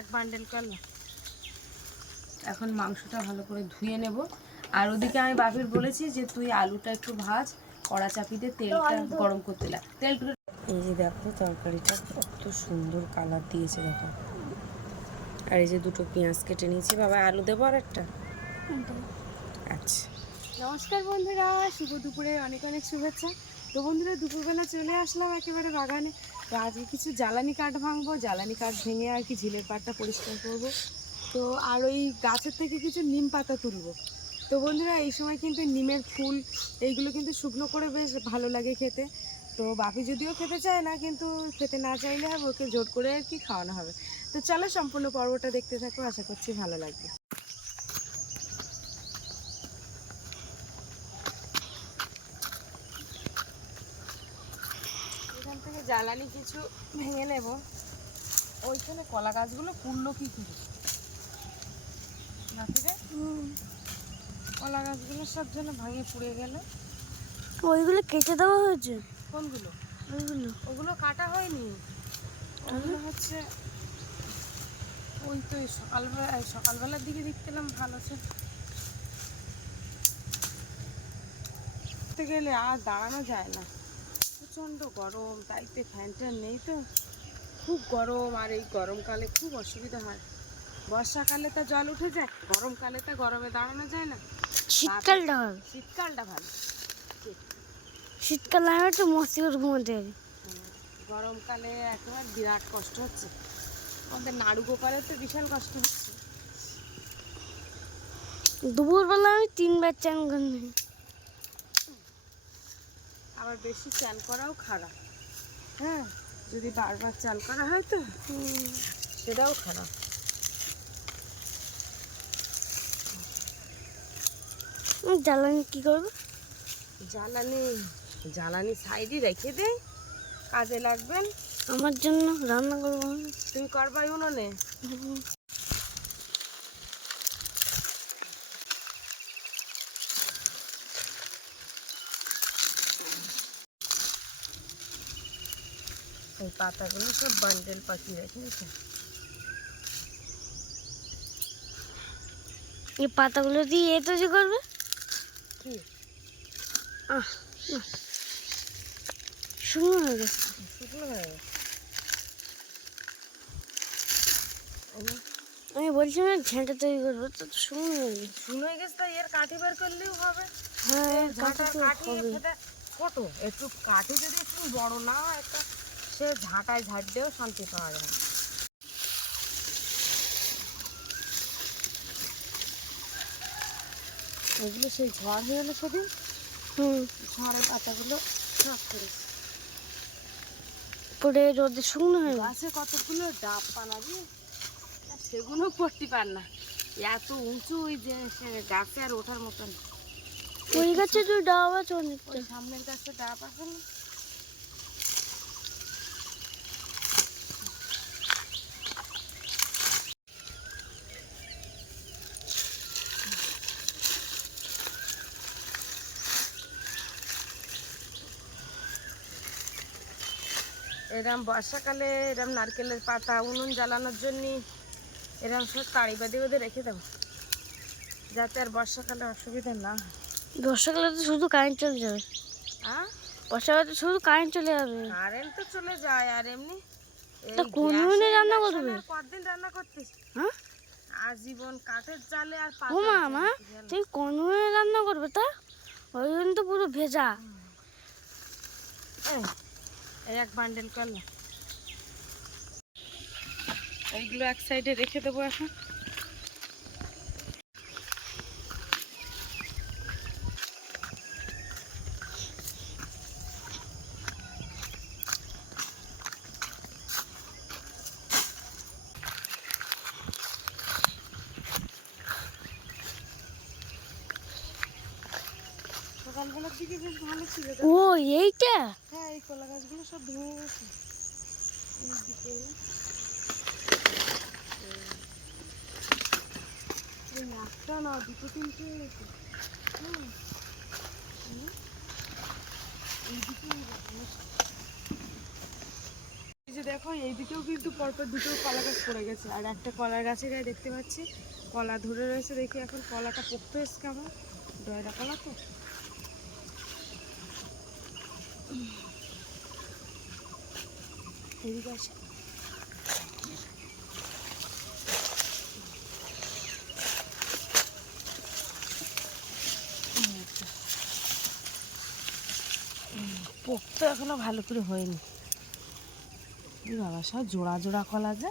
এক বান্ডেল করলাম। এখন মাংসটা ভালো করে ধুয়ে নেব। আর ওদিকে আমি বাপির বলেছি যে তুই আলুটা একটু ভাজ, কড়া চাপি দিয়ে তেলটা গরম করতে লাগ। তেলটা এই যে দেখো তরকারিটা কত সুন্দর কালার দিয়েছে দেখো। আর এই যে দুটো পেঁয়াজ কেটে নিয়েছি। বাবা আলু দেবো আর একটা? আচ্ছা, নমস্কার বন্ধুরা, শুভ দুপুরের অনেক অনেক শুভেচ্ছা। তো বন্ধুরা দুপুরবেলা চলে আসলাম একেবারে বাগানে। তো আজকে কিছু জ্বালানি কাঠ ভাঙবো, জ্বালানি কাঠ ভেঙে আর কি ঝিলের পাড়টা পরিষ্কার করব। তো আর ওই গাছের থেকে কিছু নিম পাতা তুলবো। তো বন্ধুরা এই সময় কিন্তু নিমের ফুল এইগুলো কিন্তু শুকনো করে বেশ ভালো লাগে খেতে। তো বাপি যদিও খেতে চায় না, কিন্তু খেতে না চাইলে ওকে জোর করে আর কি খাওয়ানো হবে। তো চলো সম্পূর্ণ পর্বটা দেখতে থাকো, আশা করছি ভালো লাগবে। এখান থেকে জ্বালানি কিছু ভেঙে নেব। ওইখানে কলা গাছগুলো পুড়লো কি করে বাকিরে? কলা গাছগুলো সব যেন ভাঙে পুড়ে গেল। ওইগুলো কেটে দেওয়া হয়েছে? কোনগুলো? ওইগুলো ওগুলো কাটা হয়নি, ওগুলো হচ্ছে ওই তো সকালবেলার দিকে দেখতেলাম ভালো ছিল। গেলে আর দাঁড়ানো যায় না, প্রচণ্ড গরম, তাইতে ফ্যান ট্যান নেই তো খুব গরম। আর এই গরমকালে খুব অসুবিধা হয়। বর্ষাকালে তা জল উঠে যায়, গরমকালে তা গরমে দাঁড়ানো যায় না। শীতকালটা ভালো। শীতকালটা ভালো। শীতকালে আমি একটু মস্তি করে ঘুমোতে পারি। গরমকালে একেবারে বিরাট কষ্ট হচ্ছে। আমাদের নাড়ু গোপালের তো বিশাল কষ্ট হচ্ছে। দুপুরবেলা আমি 3বার চান করি। আবার বেশি চান করাও খারাপ। হ্যাঁ, যদি বারবার চান করা হয় তো সেটাও খারাপ। জ্বালানি কি করবে? জ্বালানি সাইডে রেখে দেয়, কাজে লাগবেন। আমার জন্য রান্না করবো। তুমি করবাই উনুনে? এই পাতাগুলো সব বান্ডেল পাকিয়ে রেখেছে। এই পাতাগুলো দিয়ে এ তৈরি করবে কি? শুকনো হয়ে গেছে। শুকনো হয়ে গেছে। আমি বলছিলাম না ঝাঁটা তৈরি করবো, তো শুকনো হয়ে গেছে। শুকনো হয়ে গেছে, তাই এর কাঠি বের করলেও হবে। হ্যাঁ, ঝাঁটা কাঠি তো কাঠি হবে। ছোট একটু কাঠি যদি একটু বড় না হয়, একটা সে ঝাঁটায় ঝাঁট দিয়েও শান্তি পাওয়া যায়। এগুলো সেই ঝড় হয়ে গেলো সেদিন, ঝড়ের পাতাগুলো সব করেছে পরে রোদে শুকনো হয়ে গেছে। গাছে কতগুলো ডাব পানা দিয়ে সেগুলো পড়তে পার না, এত উঁচু ওই যে সে গাছে আর ওঠার মতন। ওই গাছে তো ডাব আছে অনেকটা। সামনের গাছে ডাব আছে না? এরম বর্ষাকালে এরম নারকেলের পাতা উনুন জ্বালানোর জন্য এরম সব তাড়ি বেঁধে বেঁধে রেখে দেবো, যাতে আর বর্ষাকালে অসুবিধা না হয়। বর্ষাকালে তো শুধু কারেন্ট চলে যাবে। বর্ষাকালে তো শুধু কারেন্ট চলে যাবে। কারেন্ট তো চলে যায়, আর এমনি কোন দিনে রান্না করবে? কতদিন রান্না করতিস? হ্যাঁ, আজীবন কাঠের জালে আর ও মা, তুমি কোন দিনে রান্না করবে? তা ওই জন্য তো পুরো ভেজা। এই এক বান্ডেল করলাম, এইগুলো এক সাইডে রেখে দেবো এখন। সকালবেলার দিকে বেশ ভালো ছিল। ও এইটা? হ্যাঁ, এই কলা গাছগুলো সব ভেঙে গেছে। এই একটা না, দুটো তিনটে হয়েছে। এই যে দেখো এইদিকেও কিন্তু পরপর দুটো কলা গাছ পড়ে গেছে, আর একটা কলার গাছের গায়ে দেখতে পাচ্ছি কলা ধরে রয়েছে। দেখি এখন কলাটা পোক্ত এসছে কেমন, ডয়রা কলা তো। এদিকে আসে পোক্ত এখনো ভালো করে হয়নি। বাবা সব জোড়া জোড়া কলা যে।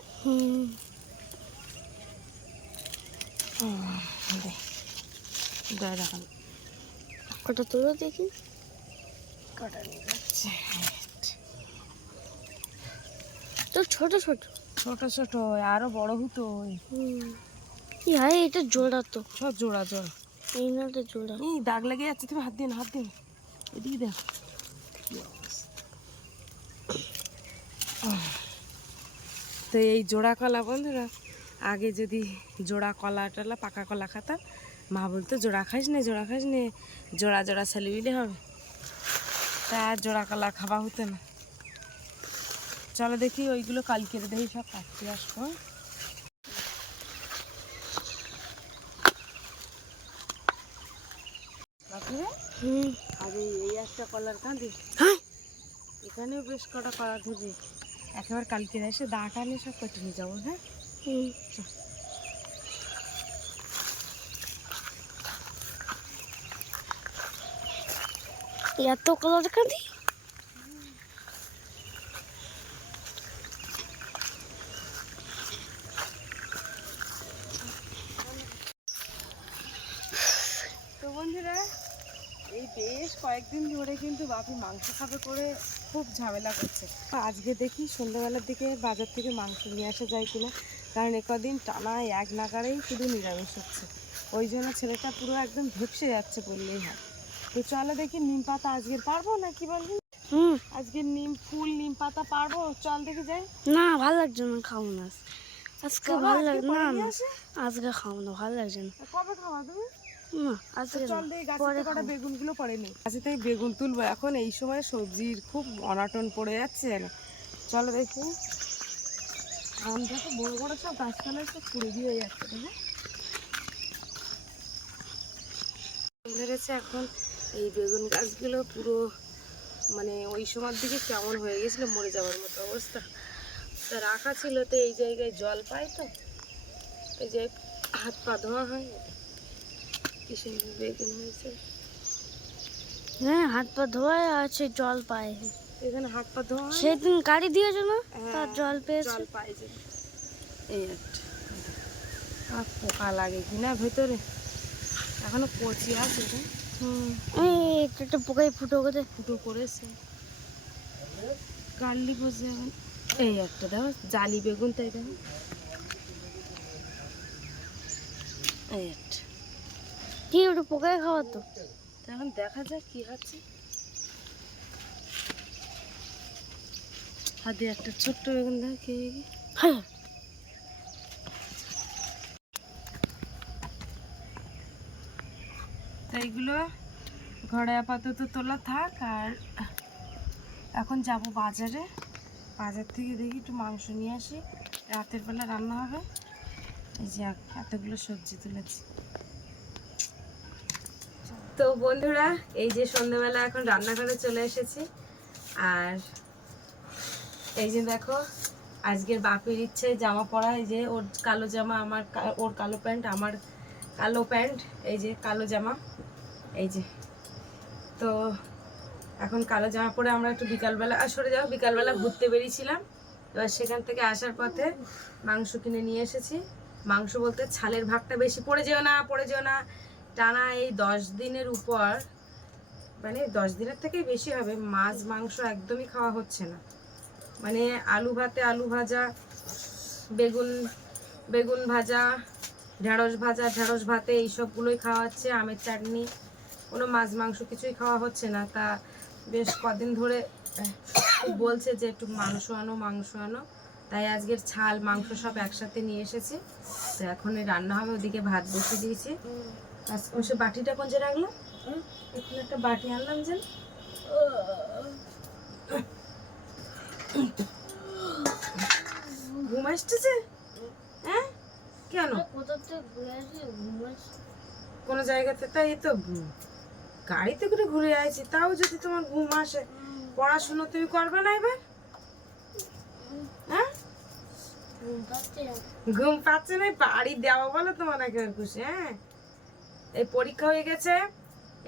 ওটা তুলো দেখি, কটা নিয়ে যাচ্ছে তো ছোট ছোট ছোট ছোট, আরো বড় হতো। হ্যাঁ এটা জোড়া তো, সব জোড়া জোড়া। এই নাটা জোড়া। এই দাগ লেগে যাচ্ছে, তুমি হাত দিও না, হাত দিও না। এদিকে দেখো কি অবস্থা। তো এই জোড়া কলা বন্ধুরা, আগে যদি জোড়া কলা টলা পাকা কলা খাতাম, মা বলতো জোড়া খাইস নে জোড়া খাইস নে, জোড়া জোড়া ছেলেবিলে হবে। তা আর জোড়া কলা খাওয়া হতো না। চলো দেখি ওইগুলো কালকে দেখি সব কাটতে আসবো। আরে এই একটা কলার কাঁদি, এখানেও বেশ কটা কলা ধরবে। একেবারে কালকে এসে দাঁটা নিয়ে সব কেটে নিয়ে যাবো। হ্যাঁ এত কলার কাঁদি। তো বন্ধুরা, এই বেশ কয়েকদিন ধরে কিন্তু বাপি মাংস খাবে করে খুব ঝামেলা করছে। আজকে দেখি সন্ধ্যাবেলার দিকে বাজার থেকে মাংস নিয়ে আসা যায় কিনা, কারণ কদিন টানা এক নাগারেই শুধু নিরামিষ হচ্ছে। ওই জন্য ছেলেটা পুরো একদম ভেপসে যাচ্ছে বললেই হয়। তো চলো দেখি নিম পাতা আজকে পারবো না কি বলবি? আজকে নিম ফুল নিম পাতা পারবো, চল দেখি যাই। না ভালো লাগছে না, খাবো না আজকে, ভালো লাগে না না আজকে খাবো না, ভালো লাগছে না। কবে খাওয়া তুমি? না আজকে চল দেখি গাছে কটা বেগুন গুলো পড়েনি, গাছে থেকে বেগুন তুলবো। এখন এই সময় সবজির খুব অনাটন পড়ে যাচ্ছে না। চলো দেখি। আমটা তো বড় বড় সব গাছপালা সব পুড়ে দিয়ে যাচ্ছে না ধরেছে। এখন এই বেগুন গাছগুলো পুরো মানে ওই সময়ের দিকে কেমন হয়ে গেছিলো, মরে যাওয়ার মতো অবস্থা। তা রাখা ছিল তো এই জায়গায় জল পায়, তো এই যে হাত পা ধোয়া হয়। কি সুন্দর বেগুন হয়েছে। হ্যাঁ হাত পা ধোয়া আছে, জল পায়। এখানে হাত পা ধোয়া হয়, সেদিন গাড়ি দিয়েছো না, তার জল পেয়েছে। জল পায় যে এই একটা। আর পোকা লাগে কিনা ভেতরে, এখনো কচি আছে। এই একটা পোকাই ফুটো করে ফুটো করেছে, কাটলি বসে। এই একটা দেখো জালি বেগুন, তাই দেখো এই একটা। কি ওটা পোকায় খাওয়া তো, এখন দেখা যাক কি হচ্ছে। হাতে একটা ছোট্ট বেগুন দেখো খেয়ে গিয়ে। এইগুলো ঘরে আপাতত তোলা থাক। আর এখন যাব বাজারে, বাজার থেকে দেখি একটু মাংস নিয়ে আসি, রাতের বেলা রান্না হবে। এই যে এতগুলো সবজি তুলেছি। তো বন্ধুরা, এই যে সন্ধ্যাবেলা এখন রান্নাঘরে চলে এসেছি। আর এই যে দেখো আজকের বাপির ইচ্ছে জামা পরা, এই যে ওর কালো জামা, আমার ওর কালো প্যান্ট, আমার কালো প্যান্ট, এই যে কালো জামা, এই যে। তো এখন কালো জামা পরে আমরা একটু বিকালবেলা, সরে যাও, বিকালবেলা ঘুরতে বেরিয়েছিলাম। এবার সেখান থেকে আসার পথে মাংস কিনে নিয়ে এসেছি। মাংস বলতে ছালের ভাগটা বেশি, পড়ে যেও না পড়ে যেও না। টানা এই 10 দিনের উপর, মানে 10 দিনের থেকেই বেশি হবে, মাছ মাংস একদমই খাওয়া হচ্ছে না। মানে আলু ভাতে আলু ভাজা, বেগুন বেগুন ভাজা, ঢেঁড়স ভাজা, ঢেঁড়স ভাতে এইসবগুলোই খাওয়া হচ্ছে। আমের চাটনি, কোনো মাছ মাংস কিছুই খাওয়া হচ্ছে না। তা বেশ কদিন ধরে বলছে যে একটু মাংস আনো মাংস আনো, তাই আজকের ছাল মাংস সব একসাথে নিয়ে এসেছি। তো এখন রান্না হবে, ওদিকে ভাত বসে দিয়েছি। সে বাটিটা কোন যে রাখলাম, এখন একটা বাটি আনলাম যে। ঘুম আসতেছে? হ্যাঁ কেন? কোনো জায়গাতে? তাই তো গাড়িতে করে ঘুরে আইছি, তাও যদি তোমার ঘুম আসে, পড়াশুনো তুমি করবে না এবার? হ্যাঁ ঘুম পাচ্ছে না, বাড়ি দেওয়া বলো তোমার একেবারে খুশি। হ্যাঁ এই পরীক্ষা হয়ে গেছে,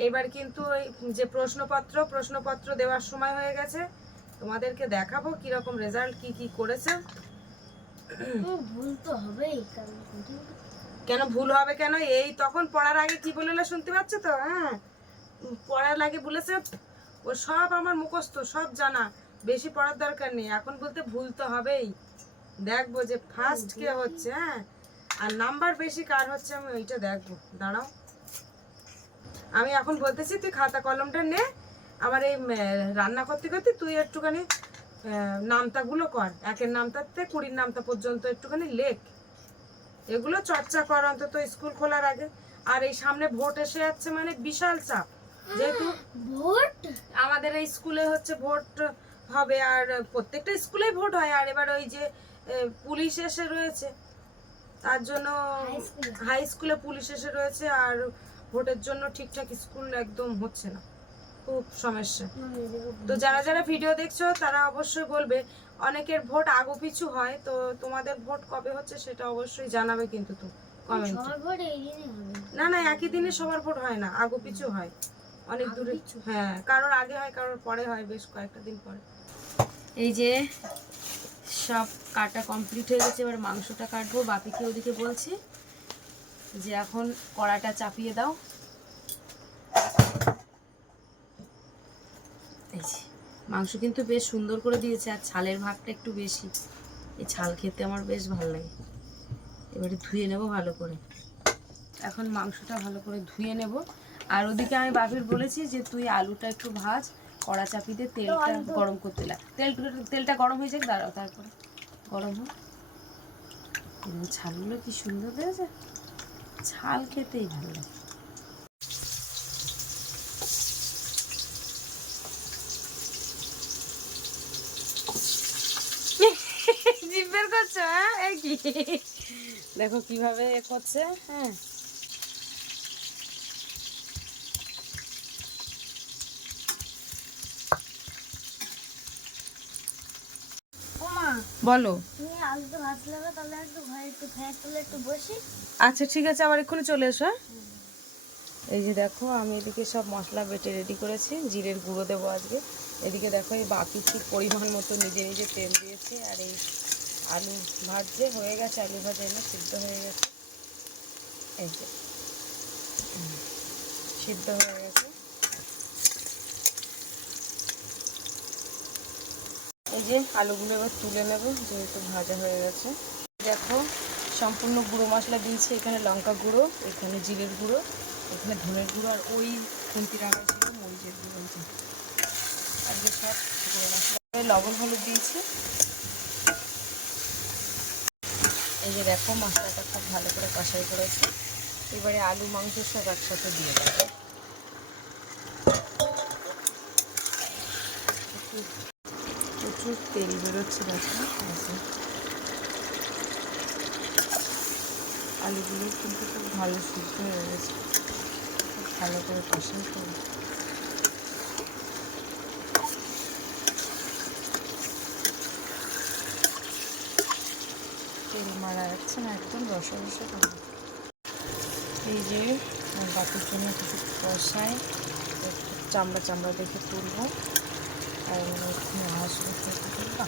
এবার কিন্তু ওই যে প্রশ্নপত্র দেওয়ার সময় হয়ে গেছে, তোমাদেরকে দেখাবো কিরকম রেজাল্ট, কি কি করেছে। ভুল তো হবেই, কেন ভুল হবে কেন? এই তখন পড়ার আগে কি বললে শুনতে পাচ্ছ তো? হ্যাঁ পড়ার আগে বলেছে ও সব আমার মুখস্থ, সব জানা, বেশি পড়ার দরকার নেই। এখন বলতে ভুল তো হবেই, দেখবো যে ফার্স্ট কে হচ্ছে। হ্যাঁ আর নাম্বার বেশি কার হচ্ছে আমি ওইটা দেখবো, দাঁড়াও। আমি এখন বলতেছি তুই খাতা কলমটা নে, আমার এই রান্না করতে করতে তুই একটুখানি নামতাগুলো কর, একের নামতাতে 20 নামতা পর্যন্ত একটুখানি লেখ, এগুলো চর্চা কর অন্তত স্কুল খোলার আগে। আর এই সামনে ভোট এসে যাচ্ছে, মানে বিশাল চাপ, যেহেতু ভোট আমাদের এই স্কুলে হচ্ছে ভোট হবে, আর প্রত্যেকটা স্কুলেই ভোট হয়। আর এবার ওই যে পুলিশ এসে রয়েছে, তার জন্য হাই স্কুলে পুলিশ এসে রয়েছে, আর ভোটের জন্য ঠিকঠাক স্কুল একদম হচ্ছে না, খুব সমস্যা। তো যারা যারা ভিডিও দেখছো তারা অবশ্যই বলবে, অনেকের ভোট আগু পিছু হয়, তো তোমাদের ভোট কবে হচ্ছে সেটা অবশ্যই জানাবে কিন্তু তুমি কমেন্টে। না না একই দিনে সবার ভোট হয় না, আগু পিছু হয়, অনেক দূরে। হ্যাঁ কারোর আগে হয়, কারোর পরে হয়, বেশ কয়েকটা দিন পরে। এই যে সব কাটা কমপ্লিট হয়ে গেছে, এবার মাংসটা কাটবো। বাপিকে ওদিকে বলছি যে এখন কড়াটা চাপিয়ে দাও। এই যে মাংস কিন্তু বেশ সুন্দর করে দিয়েছে, আর ছালের ভাগটা একটু বেশি, এই ছাল খেতে আমার বেশ ভালো লাগে। এবারে ধুয়ে নেব ভালো করে, এখন মাংসটা ভালো করে ধুয়ে নেব। আর ওদিকে আমি বাপির বলেছি যে তুই আলুটা একটু ভাজ, কড়া চাপিয়ে তেলটা গরম করতে লাগ, তেলটা গরম হয়ে যাক, দাঁড়াও, তারপরে গরম হোক। ছালগুলো কি সুন্দর দিয়েছে, ছাল খেতেই ভালো লাগে। জিভ বের করছো? হ্যাঁ এই কি দেখো কিভাবে এ করছে। হ্যাঁ বলো। আচ্ছা ঠিক আছে, আবার এক্ষুনি চলে এসো। এই যে দেখো আমি এদিকে সব মশলা বেটে রেডি করেছি, জিরের গুঁড়ো দেবো আজকে। এদিকে দেখো এই বাকি ঠিক পরিমাণ মতো নিজে নিজে তেল দিয়েছি, আর এই আলু ভাজছে, হয়ে গেছে, আলু ভাজা এনে সিদ্ধ হয়ে গেছে, এই যে সিদ্ধ হয়ে গেছে। এই যে আলুগুলো এবার তুলে নেব, যেহেতু ভাজা হয়ে গেছে। দেখো সম্পূর্ণ গুঁড়ো মশলা দিয়েছি, এখানে লঙ্কা গুঁড়ো, এখানে জিরের গুঁড়ো, এখানে ধনের গুঁড়ো, আর ওই খুন্তি রাখা ছিল মরিচের গুঁড়ো, আর যে সব গুঁড়ো মশলা, লবণ হলুদ দিয়েছি। এই যে দেখো মশলাটা খুব ভালো করে কষাই করেছে, এবারে আলু মাংস সব একসাথে দিয়ে দেবো। প্রচুর তেল বেরোচ্ছে দেখো, আলুগুলো কিন্তু খুব ভালো সিদ্ধ হয়ে গেছে, খুব ভালো করে কষাই করবো। তেল মারা যাচ্ছে না, একদম রসা রসা করবো। এই যে বাটির জন্য কিছু কষাই, চামড়া চামড়া দেখে তুলবো, আর আসবে খেতে তুলবা।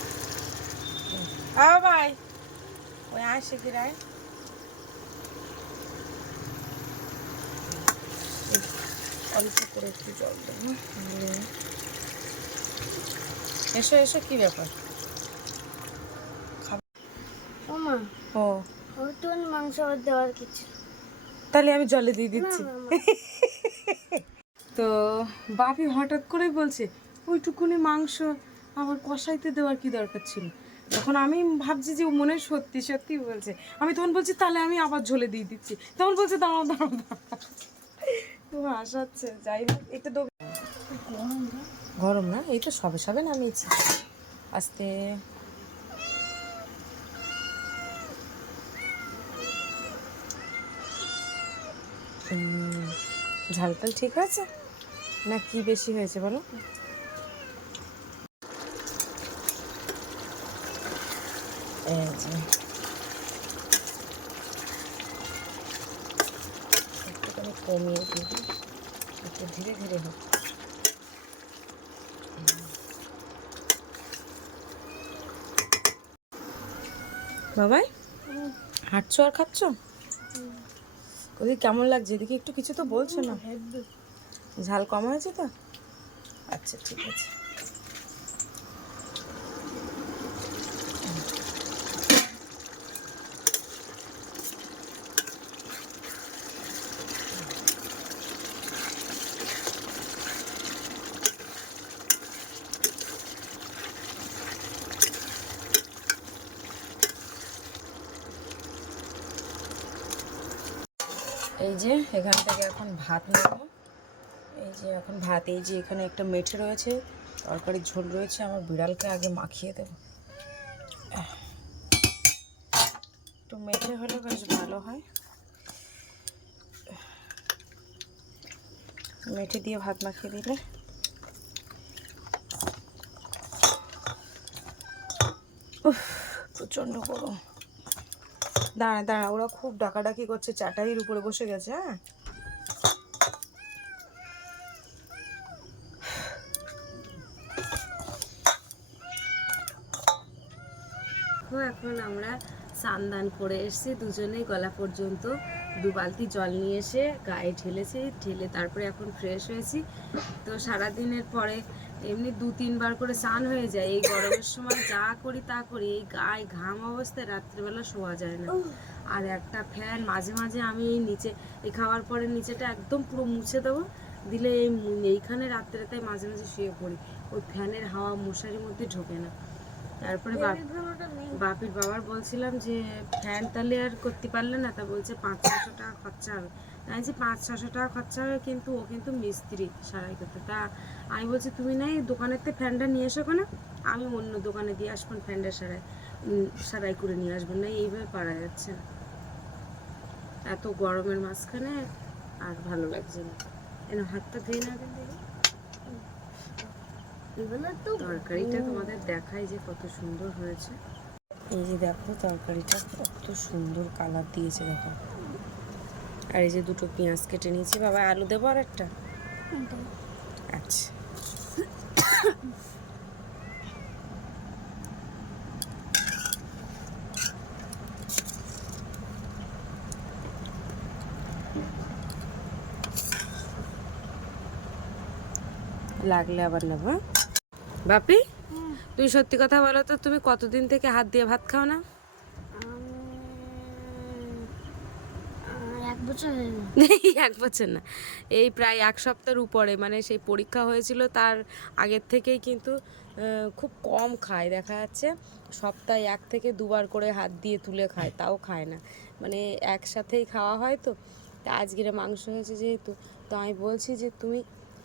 ভাই ওই আসে কি রায়, অল্প করে একটু জল দেবো। এসো এসো, কি ব্যাপার? ও মাংস দেওয়ার কিছু, তাহলে আমি জলে দিয়ে দিচ্ছি। তো বাপি হঠাৎ করেই বলছে ওইটুকুনি মাংস আমার কষাইতে দেওয়ার কি দরকার ছিল। তখন আমি ভাবছি যে ও মনে হয় সত্যি সত্যি বলছে, আমি তখন বলছি তাহলে আমি আবার ঝোলে দিয়ে দিচ্ছি, তখন বলছে দাঁড়াও দাঁড়াও দাঁড়াও, তো হাসাচ্ছে। যাই হোক একটু গরম না, এই তো সবে সবে নামিয়েছি, আস্তে ঝালটাল ঠিক আছে না কি বেশি হয়েছে বলো? এই যে একটুখানি কমিয়ে দিবি, একটু ধীরে ধীরে হোক। বাবাই হাঁটছো আর খাচ্ছ? ওদিকে কেমন লাগছে? এদিকে একটু কিছু তো বলছো না। ঝাল কম হয়েছে তো? আচ্ছা ঠিক আছে। এই যে এখান থেকে এখন ভাত নেব। এই যে এখন ভাত, এই যে এখানে একটা মেঠে রয়েছে, তরকারির ঝোল রয়েছে, আমার বিড়ালকে আগে মাখিয়ে দেব। একটু মেঠে হলে বেশ ভালো হয়। মেঠে দিয়ে ভাত মাখিয়ে দিলে প্রচণ্ড গরম। দাঁড়া দাঁড়া, ওরা খুব ডাকাডাকি করছে, চাটাইয়ের উপরে বসে গেছে। হ্যাঁ, এখন আমরা স্নান করে এসেছি দুজনেই, গলা পর্যন্ত 2 বালতি জল নিয়ে এসে গায়ে ঢেলেছি, ঢেলে তারপরে এখন ফ্রেশ হয়েছি। তো সারাদিনের পরে এমনি 2-3 বার করে স্নান হয়ে যায়। এই গরমের সময় যা করি তা করি, এই গায়ে ঘাম অবস্থায় রাত্রিবেলা শোয়া যায় না। আর একটা ফ্যান মাঝে মাঝে আমি এই নিচে, এই খাওয়ার পরে নিচেটা একদম পুরো মুছে দেবো, দিলে এইখানে রাত্রেতে মাঝে মাঝে শুয়ে পড়ি। ওই ফ্যানের হাওয়া মশারির মধ্যে ঢোকে না। তারপরে বাপির বাবার বলছিলাম যে ফ্যান তাহলে আর করতে পারলে না, তা বলছে 500-600 টাকা খরচা হবে। আমি যে 500-600 টাকা খরচা হবে, কিন্তু ও কিন্তু মিস্ত্রি সারাই করতে। তা আমি বলছি তুমি নাই দোকানেতে ফ্যানটা নিয়ে এসো না, আমি অন্য দোকানে দিয়ে আসবো ফ্যানটা সারাই করে নিয়ে আসবো না, এইভাবে পারা যাচ্ছে না এত গরমের মাঝখানে, আর ভালো লাগছে না। এনে হাতটা ধুয়ে না দিন দেখি। তরকারিটা তোমাদের দেখাই যে কত সুন্দর হয়েছে। এই যে দেখো তরকারিটা কত সুন্দর কালার দিয়েছে দেখো। আর এই যে 2টো পেঁয়াজ কেটে নিয়েছি। বাবা আলু দেবো আর একটা? আচ্ছা লাগলে আবার নেবো। বাপি তুই সত্যি কথা বলো তো, তুমি কতদিন থেকে হাত দিয়ে ভাত খাও না? 1 বছর হয়ে গেল। 1 বছর না, এই প্রায় 1 সপ্তাহের উপরে, মানে সেই পরীক্ষা হয়েছিল তার আগের থেকেই কিন্তু খুব কম খায় দেখা যাচ্ছে। সপ্তাহে 1 থেকে 2 বার করে হাত দিয়ে তুলে খায়, তাও খায় না, মানে একসাথেই খাওয়া হয়। তো তা আজকের মাংস হয়েছে যেহেতু, তো আমি বলছি যে তুমি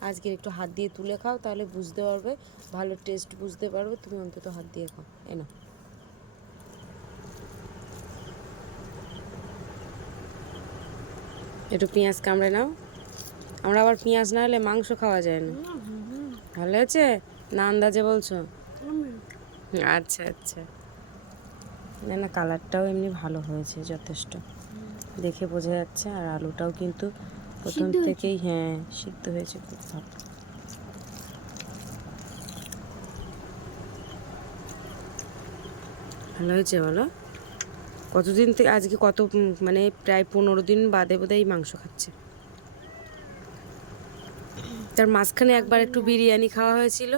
আজকের একটু হাত দিয়ে তুলে খাও, তাহলে বুঝতে পারবে, ভালো টেস্ট বুঝতে পারবে। তুমি অন্তত হাত দিয়ে খাও। না একটু পেঁয়াজ কামড়ে নাও। আমরা আবার পেঁয়াজ না হলে মাংস খাওয়া যায় না। ভালো হয়েছে না আন্দাজে বলছো? আচ্ছা আচ্ছা, না না কালারটাও এমনি ভালো হয়েছে যথেষ্ট, দেখে বোঝা যাচ্ছে। আর আলুটাও কিন্তু প্রথম থেকেই হ্যাঁ সিদ্ধ হয়েছে খুব ভালো। ভালো হয়েছে বলো? কতদিন থেকে আজকে মানে প্রায় 15 দিন বাদে বোধহয় মাংস খাচ্ছে। তার মাঝখানে একবার একটু বিরিয়ানি খাওয়া হয়েছিল,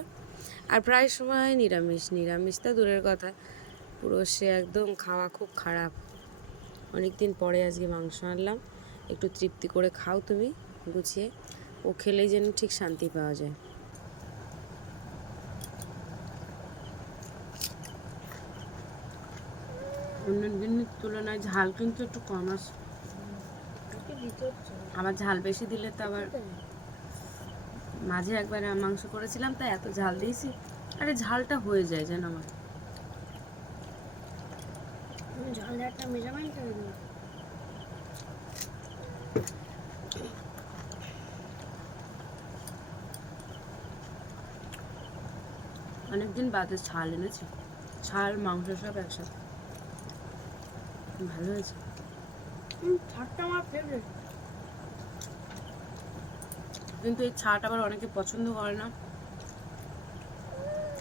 আর প্রায় সময় নিরামিষ। নিরামিষটা দূরের কথা, পুরো সে একদম খাওয়া খুব খারাপ। অনেক দিন পরে আজকে মাংস আনলাম, একটু তৃপ্তি করে খাও তুমি গুছিয়ে, ও খেলেই যেন ঠিক শান্তি পাওয়া যায়। অন্য দিনের তুলনায় ঝাল কিন্তু একটু কম আছে, আবার ঝাল বেশি দিলে তো আবার, মাঝে একবার মাংস করেছিলাম তাই এত ঝাল দিয়েছি, আরে ঝালটা হয়ে যায় যেন আমার। ঝালের একটা মেজারমেন্ট করে দিই। অনেকদিন বাদে ছাল এনেছি, ছাল মাংস সব একসাথে, ভালো হয়েছে। ছাড়টা আমার ফেভারিট। কিন্তু এই ছাট আবার অনেকে পছন্দ করে না,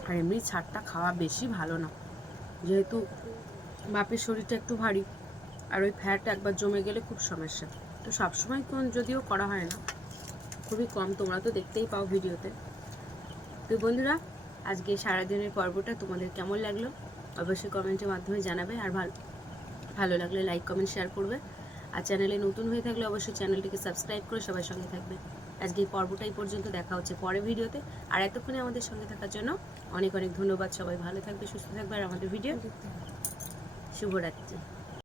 আর এমনি ছাটটা খাওয়া বেশি ভালো না, যেহেতু বাপের শরীরটা একটু ভারী, আর ওই ফ্যাট একবার জমে গেলে খুব সমস্যা। তো সবসময় যদিও করা হয় না, খুবই কম, তোমরা তো দেখতেই পাও ভিডিওতে। তো বন্ধুরা, আজকে সারাদিনের পর্বটা তোমাদের কেমন লাগলো অবশ্যই কমেন্টের মাধ্যমে জানাবে, আর ভালো লাগলে লাইক কমেন্ট শেয়ার করবে, আর চ্যানেলে নতুন হয়ে থাকলে অবশ্যই চ্যানেলটিকে সাবস্ক্রাইব করে সবার সঙ্গে থাকবে। আজকে এই পর্বটা এই পর্যন্ত, দেখা হচ্ছে পরের ভিডিওতে। আর এতক্ষণে আমাদের সঙ্গে থাকার জন্য অনেক অনেক ধন্যবাদ। সবাই ভালো থাকবে, সুস্থ থাকবে, আর আমাদের ভিডিও শুভরাত্রি।